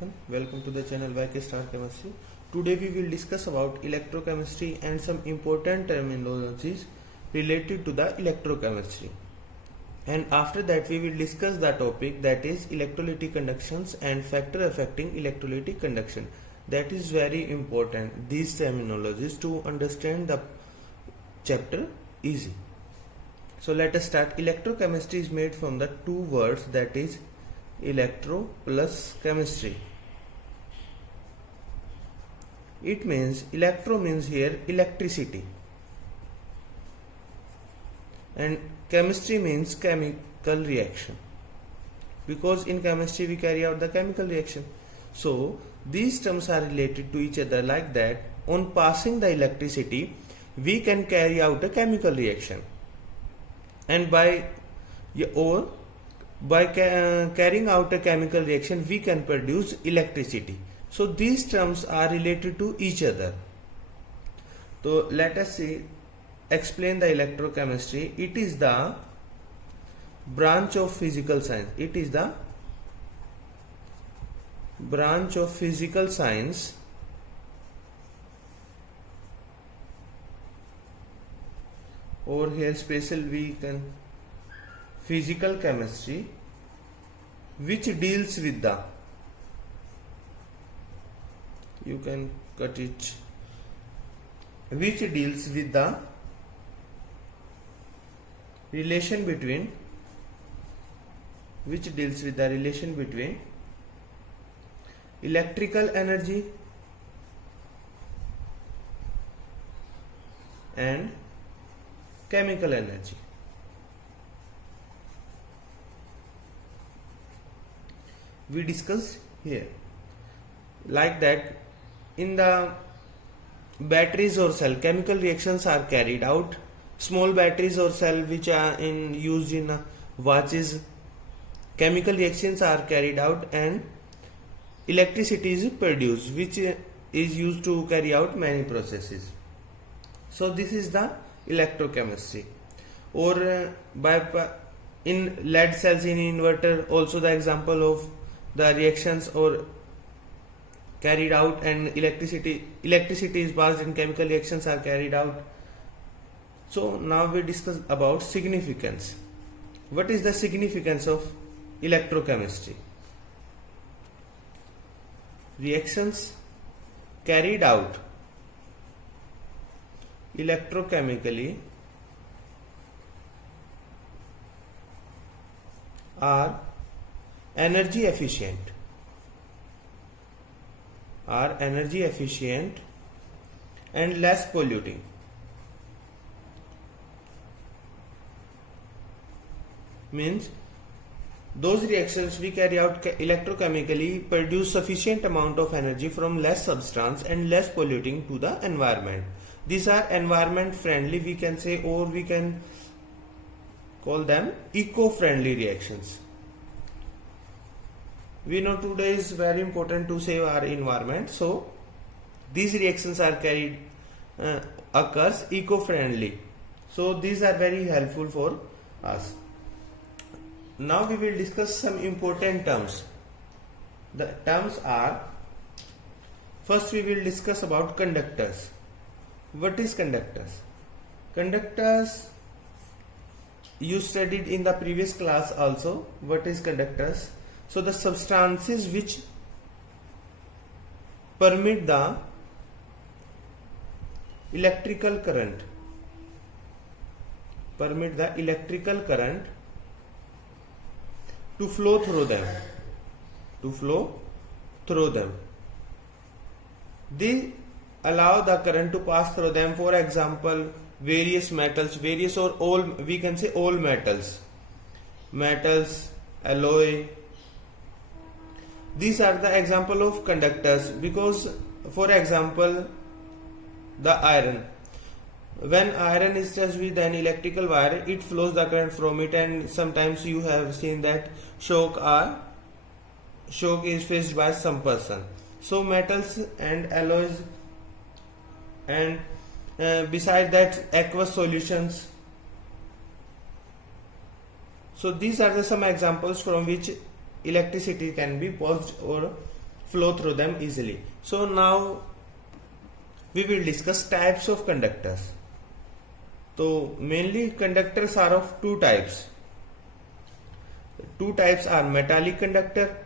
everyone, welcome to the channel YK Star Chemistry. Today we will discuss about electrochemistry and some important terminologies related to the electrochemistry. And after that we will discuss the topic, that is electrolytic conductions and factor affecting electrolytic conduction. That is very important, these terminologies, to understand the chapter easy. So let us start. Electrochemistry is made from the two words, that is electro plus chemistry. It means, electro means here electricity, and chemistry means chemical reaction, because in chemistry we carry out the chemical reaction. So these terms are related to each other like that. On passing the electricity we can carry out a chemical reaction, and by carrying out a chemical reaction we can produce electricity. So these terms are related to each other. So let us explain the electrochemistry. It is the branch of physical science. It is the branch of physical science over here special we can physical chemistry, which deals with the, you can cut it, which deals with the relation between, electrical energy and chemical energy. We discussed here like that. In the batteries or cell, chemical reactions are carried out. Small batteries or cell which are used in watches, chemical reactions are carried out and electricity is produced, which is used to carry out many processes. So this is the electrochemistry. Or in LED cells, in inverter, also the example of the reactions or carried out, and electricity is passed and chemical reactions are carried out. So now we discuss about significance. What is the significance of electrochemistry? Reactions carried out electrochemically are energy efficient, and less polluting. Means those reactions we carry out electrochemically produce sufficient amount of energy from less substance and less polluting to the environment. These are environment friendly, we can say, or we can call them eco-friendly reactions. We know today is very important to save our environment, so these reactions are occurs eco-friendly. So these are very helpful for us. Now we will discuss some important terms. The terms are, first we will discuss about conductors. What is conductors? Conductors you studied in the previous class also. What is conductors? So the substances which permit the electrical current, to flow through them. They allow the current to pass through them. For example, various metals, or all, we can say all metals, alloy. These are the example of conductors, because for example the iron, when iron is touched with an electrical wire, it flows the current from it, and sometimes you have seen that shock is faced by some person. So metals and alloys, and beside that aqueous solutions. So these are some examples from which electricity can be passed or flow through them easily. So now we will discuss types of conductors. So mainly conductors are of two types. Two types are metallic conductor,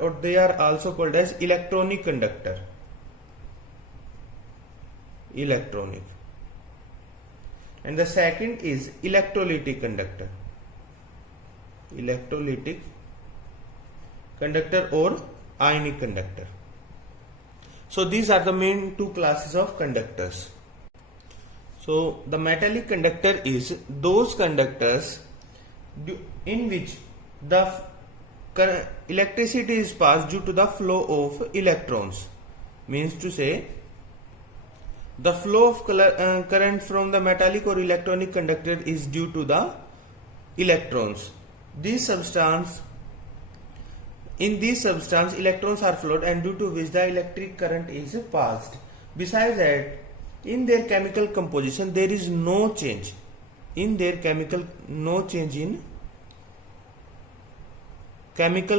or they are also called as electronic conductor. Electronic. And the second is electrolytic conductor. Electrolytic conductor or ionic conductor. So these are the main two classes of conductors. So the metallic conductor is those conductors in which the electricity is passed due to the flow of electrons. Means to say, the flow of current from the metallic or electronic conductor is due to the electrons. In this substance, electrons are flowed, and due to which the electric current is passed. Besides that, in their chemical composition, there is no change. In chemical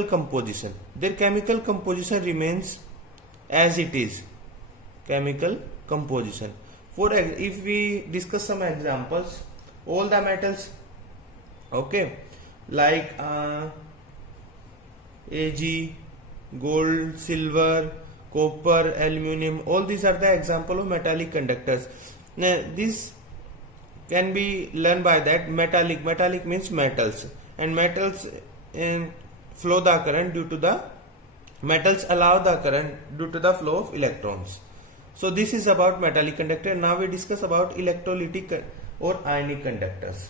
composition. Their chemical composition remains as it is. Chemical composition. If we discuss some examples, all the metals, okay, like Ag, gold, silver, copper, aluminium, all these are the example of metallic conductors. Now this can be learned by that metallic means metals, and metals flow the current due to the metals allow the current due to the flow of electrons. So this is about metallic conductor. Now we discuss about electrolytic or ionic conductors.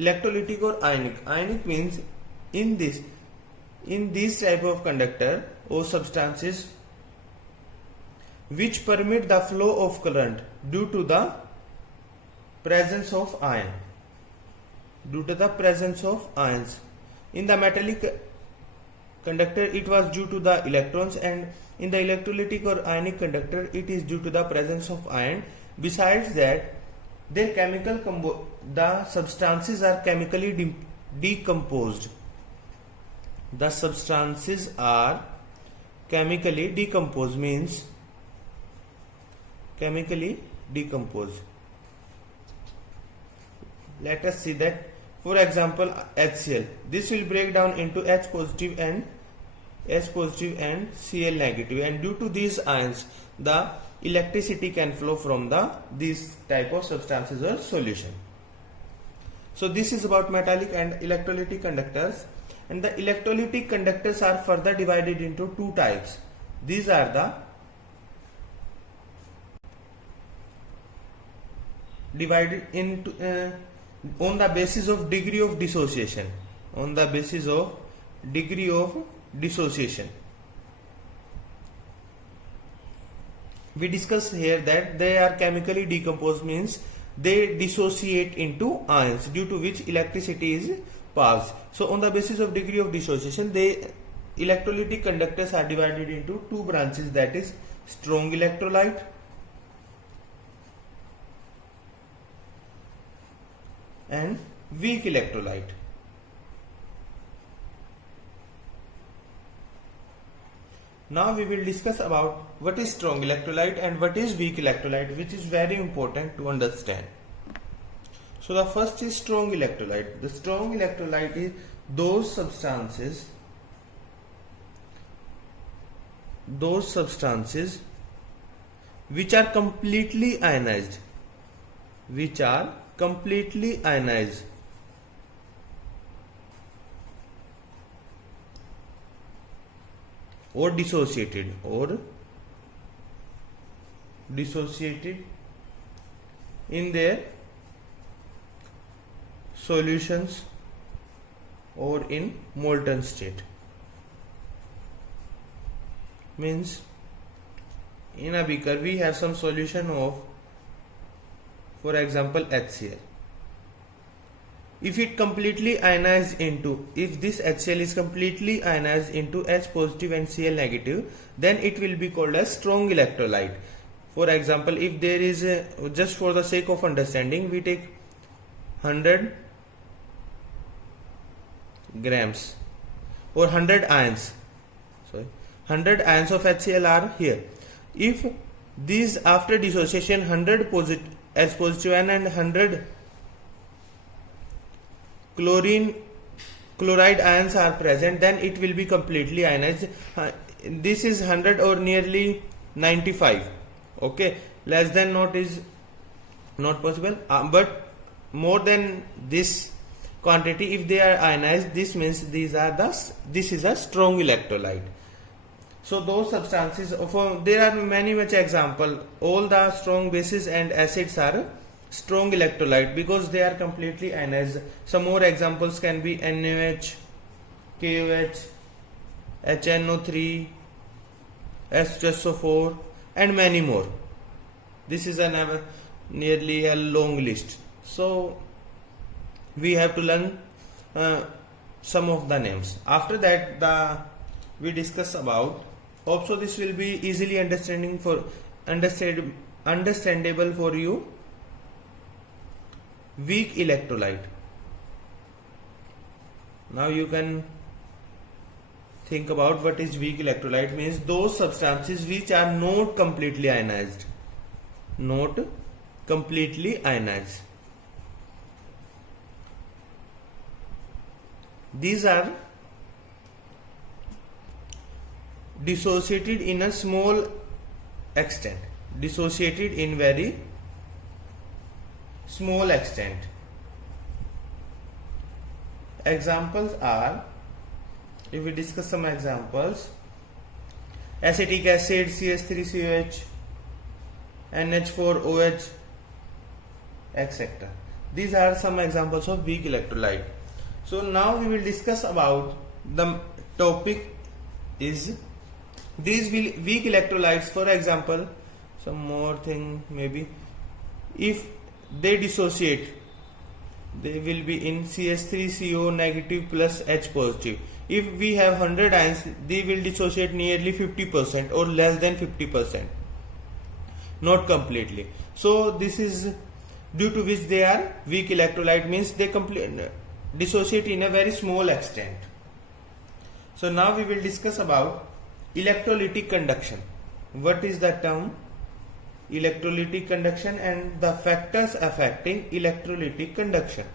Electrolytic or ionic. Ionic means in this type of conductor or substances which permit the flow of current due to the presence of ion. Due to the presence of ions. In the metallic conductor, it was due to the electrons, and in the electrolytic or ionic conductor, it is due to the presence of ion. Besides that, their the substances are chemically decomposed. The substances are chemically decomposed, means chemically decomposed. Let us see that. For example, HCl. This will break down into H positive and Cl negative, and due to these ions, the electricity can flow from these type of substances or solution. So this is about metallic and electrolytic conductors, and the electrolytic conductors are further divided into two types. These are the divided into on the basis of degree of dissociation. On the basis of degree of dissociation. We discuss here that they are chemically decomposed, means they dissociate into ions due to which electricity is passed. So on the basis of degree of dissociation, electrolytic conductors are divided into two branches, that is strong electrolyte and weak electrolyte. Now we will discuss about what is strong electrolyte and what is weak electrolyte, which is very important to understand. So the first is strong electrolyte. The strong electrolyte is those substances which are completely ionized, or dissociated in their solutions or in molten state. Means in a beaker we have some solution of, for example, HCl. If this HCl is completely ionized into H positive and Cl negative, then it will be called as strong electrolyte. For example, if there is just for the sake of understanding, we take 100 grams or 100 ions. Sorry, 100 ions of HCl are here. If these after dissociation 100 H positive ion and 100 chloride ions are present, then it will be completely ionized. This is 100 or nearly 95. Okay, less than not is not possible, but more than this quantity, if they are ionized, this means this is a strong electrolyte. So those substances, there are many much example. All the strong bases and acids are strong electrolyte because they are completely ionized. Some more examples can be NaOH, KOH, HNO3, H2SO4 and many more. This is nearly a long list. So we have to learn some of the names. After that we discuss about, also this will be easily understandable for you, weak electrolyte. Now you can think about what is weak electrolyte. Means those substances which are not completely ionized. Not completely ionized. These are dissociated in a small extent. Dissociated in very small extent. Examples are, if we discuss some examples, acetic acid, CH3COH, NH4OH, etc. These are some examples of weak electrolyte. So now we will discuss about the topic is these weak electrolytes. For example, some more thing maybe, if they dissociate, they will be in CH3CO negative plus H positive. If we have 100 ions, they will dissociate nearly 50% or less than 50%, not completely. So this is due to which they are weak electrolyte, means they dissociate in a very small extent. So now we will discuss about electrolytic conduction. What is the term electrolytic conduction and the factors affecting electrolytic conduction?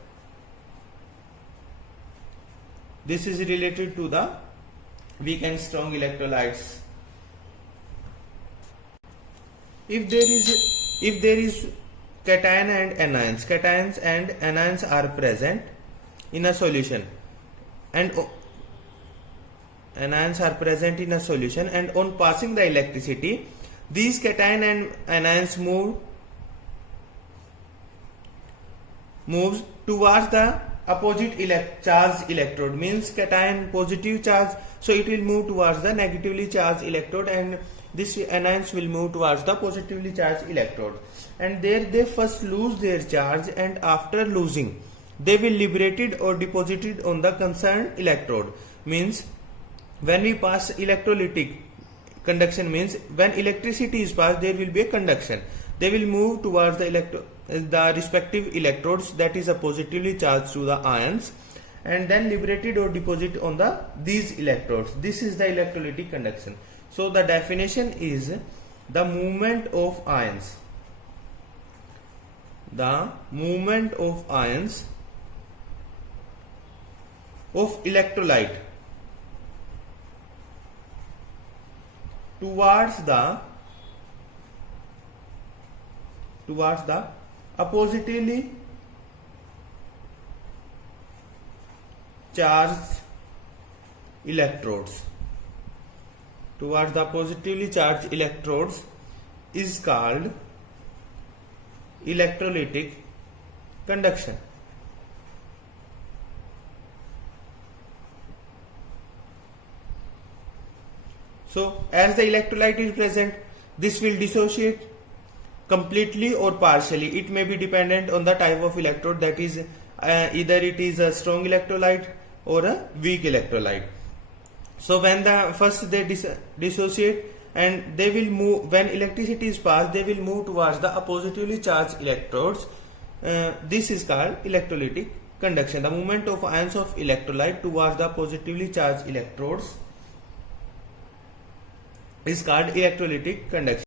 This is related to the weak and strong electrolytes. If there is cation and anions, cations and anions are present in a solution, and anions are present in a solution, and on passing the electricity, these cation and anions moves towards the opposite charged electrode. Means cation positive charge, so it will move towards the negatively charged electrode, and this anions will move towards the positively charged electrode, and there they first lose their charge, and after losing they will liberated or deposited on the concerned electrode. Means when we pass electrolytic conduction, means when electricity is passed, there will be a conduction. They will move towards the respective electrodes, that is a positively charged to the ions, and then liberated or deposited on these electrodes. This is the electrolytic conduction. So the definition is the movement of ions. The movement of ions of electrolyte towards the oppositely charged electrodes. Towards the positively charged electrodes is called electrolytic conduction. So as the electrolyte is present, this will dissociate completely or partially. It may be dependent on the type of electrode, that is either it is a strong electrolyte or a weak electrolyte. So when first they dissociate, and they will move, when electricity is passed, they will move towards the positively charged electrodes. This is called electrolytic conduction. The movement of ions of electrolyte towards the positively charged electrodes is called electrolytic conduction.